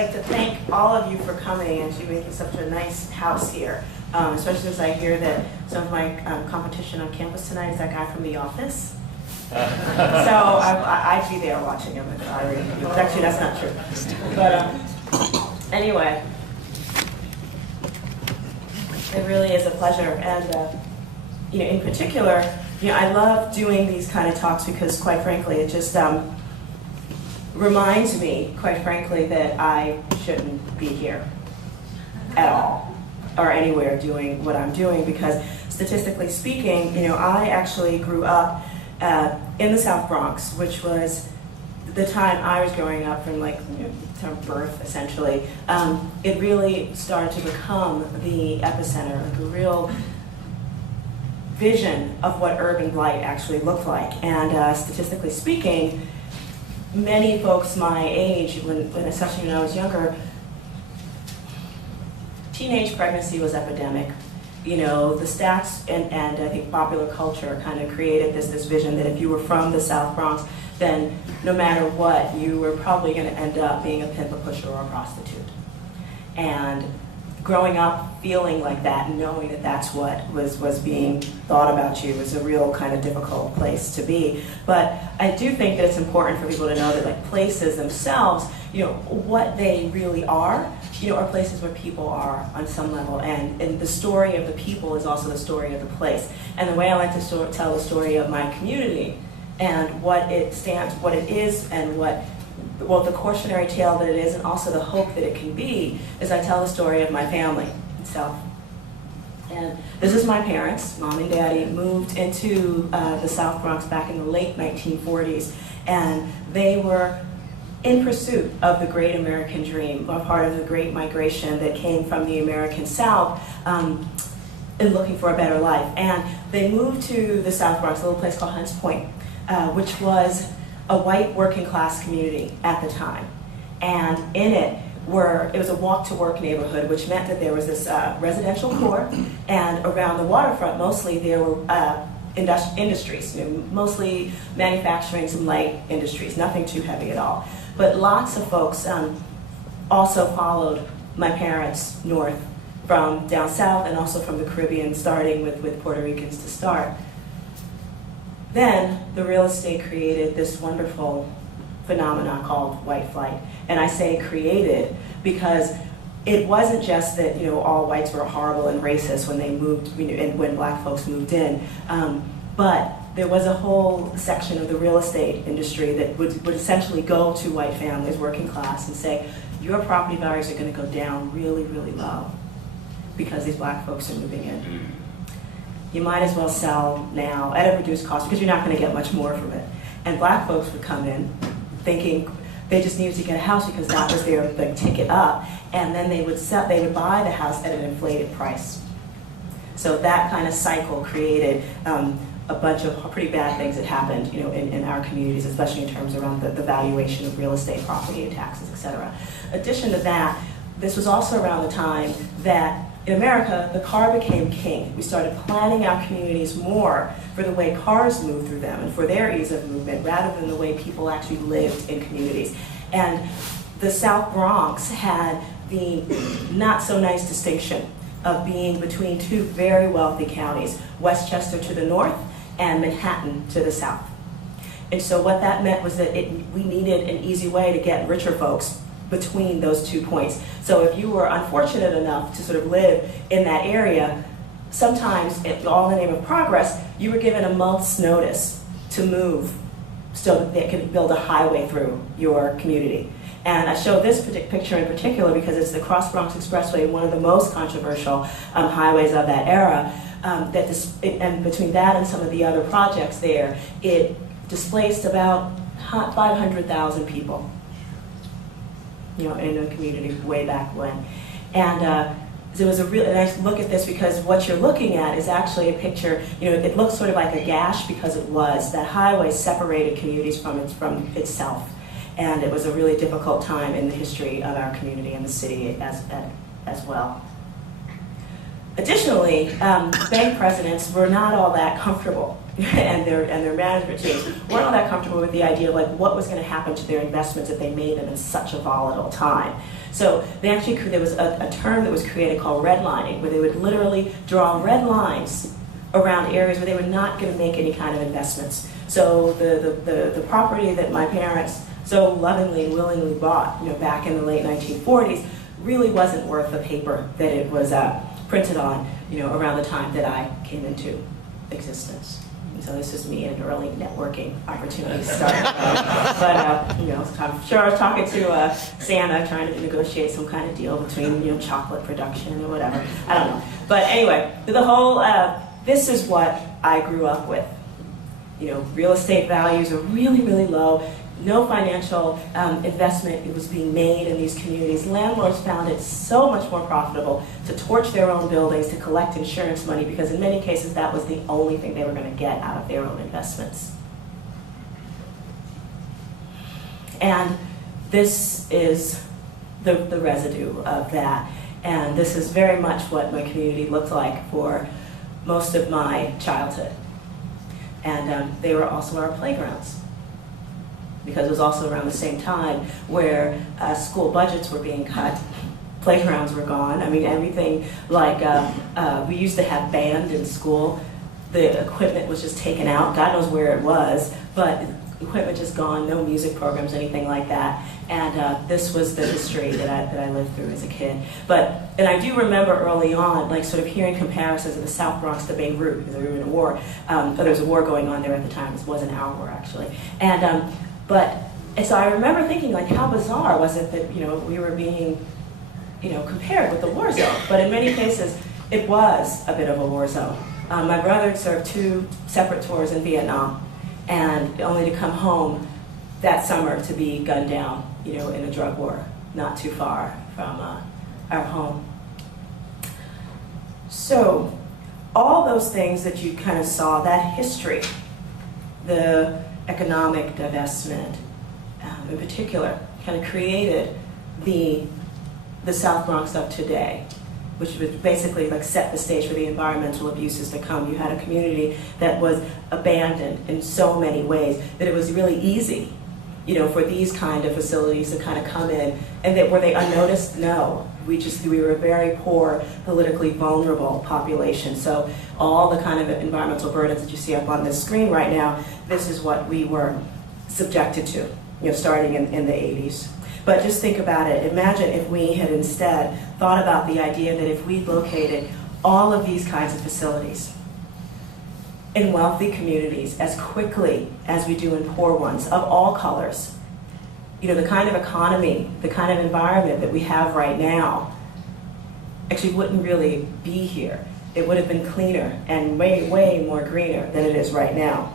like to thank all of you for coming and to making such a nice house here. Especially as I hear that some of my competition on campus tonight is that guy from The Office. So I'd be there watching him. Actually, that's not true. But anyway, it really is a pleasure. And in particular, I love doing these kind of talks because, quite frankly, it just reminds me, quite frankly, that I shouldn't be here at all or anywhere doing what I'm doing, because statistically speaking, I actually grew up in the South Bronx, which was the time I was growing up from from birth, essentially. It really started to become the epicenter, like a real vision of what urban blight actually looked like. And statistically speaking, many folks my age, especially when I was younger, teenage pregnancy was epidemic. The stats and I think popular culture kind of created this vision that if you were from the South Bronx, then no matter what, you were probably going to end up being a pimp, a pusher, or a prostitute. And growing up feeling like that and knowing that that's what was being thought about you was a real kind of difficult place to be. But I do think that it's important for people to know that places themselves, what they really are places where people are on some level, and the story of the people is also the story of the place. And the way I like to tell the story of my community and what it stands, what it is, and the cautionary tale that it is, and also the hope that it can be, is I tell the story of my family itself. And this is my parents. Mom and Daddy moved into the South Bronx back in the late 1940s, and they were in pursuit of the great American dream, a part of the great migration that came from the American South in looking for a better life. And they moved to the South Bronx, a little place called Hunts Point, which was a white working class community at the time. And in it was a walk to work neighborhood, which meant that there was this residential core, and around the waterfront mostly there were industries, mostly manufacturing, some light industries, nothing too heavy at all. But lots of folks also followed my parents north from down south and also from the Caribbean, starting with Puerto Ricans to start. Then the real estate created this wonderful phenomenon called white flight. And I say created because it wasn't just that all whites were horrible and racist when they moved, and when black folks moved in, but there was a whole section of the real estate industry that would essentially go to white families, working class, and say, your property values are going to go down really, really low because these black folks are moving in. You might as well sell now at a reduced cost because you're not going to get much more from it. And black folks would come in thinking they just needed to get a house because that was their ticket up, and then they would buy the house at an inflated price. So that kind of cycle created a bunch of pretty bad things that happened, in our communities, especially in terms around the valuation of real estate, property, and taxes, et cetera. In addition to that, this was also around the time that in America, the car became king. We started planning our communities more for the way cars moved through them and for their ease of movement rather than the way people actually lived in communities. And the South Bronx had the not so nice distinction of being between two very wealthy counties, Westchester to the north and Manhattan to the south. And so what that meant was that we needed an easy way to get richer folks between those 2 points. So if you were unfortunate enough to sort of live in that area, sometimes, all in the name of progress, you were given a month's notice to move so that they could build a highway through your community. And I show this picture in particular because it's the Cross Bronx Expressway, one of the most controversial highways of that era. And between that and some of the other projects there, it displaced about 500,000 people, in the community way back when. And there was a really nice look at this because what you're looking at is actually a picture, it looks sort of like a gash because it was. That highway separated communities from itself. And it was a really difficult time in the history of our community and the city as well. Additionally, bank presidents were not all that comfortable, and their management teams weren't all that comfortable with the idea of like what was going to happen to their investments if they made them in such a volatile time. So they actually, there was a term that was created called redlining, where they would literally draw red lines around areas where they were not going to make any kind of investments. So the property that my parents so lovingly and willingly bought, back in the late 1940s, really wasn't worth the paper that it was printed on, around the time that I came into existence. And so this is me in an early networking opportunity started. I'm sure I was talking to Santa trying to negotiate some kind of deal between, chocolate production or whatever. I don't know. But anyway, the whole, this is what I grew up with. Real estate values are really, really low. No financial investment was being made in these communities. Landlords found it so much more profitable to torch their own buildings, to collect insurance money, because in many cases that was the only thing they were going to get out of their own investments. And this is the residue of that. And this is very much what my community looked like for most of my childhood. And they were also our playgrounds, because it was also around the same time where school budgets were being cut, playgrounds were gone. I mean, everything like, we used to have band in school. The equipment was just taken out. God knows where it was, but equipment just gone, no music programs, anything like that. And this was the history that I lived through as a kid. And I do remember early on, like sort of hearing comparisons of the South Bronx to Beirut, because we were in a war. There was a war going on there at the time. This wasn't our war, actually. And so I remember thinking, like, how bizarre was it that, we were being, compared with the war zone. But in many cases, it was a bit of a war zone. My brother served 2 separate tours in Vietnam, and only to come home that summer to be gunned down, in a drug war, not too far from our home. So all those things that you kind of saw, that history, the economic divestment in particular, kind of created the South Bronx of today, which would basically like set the stage for the environmental abuses to come. You had a community that was abandoned in so many ways that it was really easy, for these kind of facilities to kind of come in. And were they unnoticed? No. We were a very poor, politically vulnerable population. So all the kind of environmental burdens that you see up on this screen right now, this is what we were subjected to, starting in the 80s. But just think about it. Imagine if we had instead thought about the idea that if we located all of these kinds of facilities in wealthy communities as quickly as we do in poor ones, of all colors, the kind of economy, the kind of environment that we have right now actually wouldn't really be here. It would have been cleaner and way, way more greener than it is right now.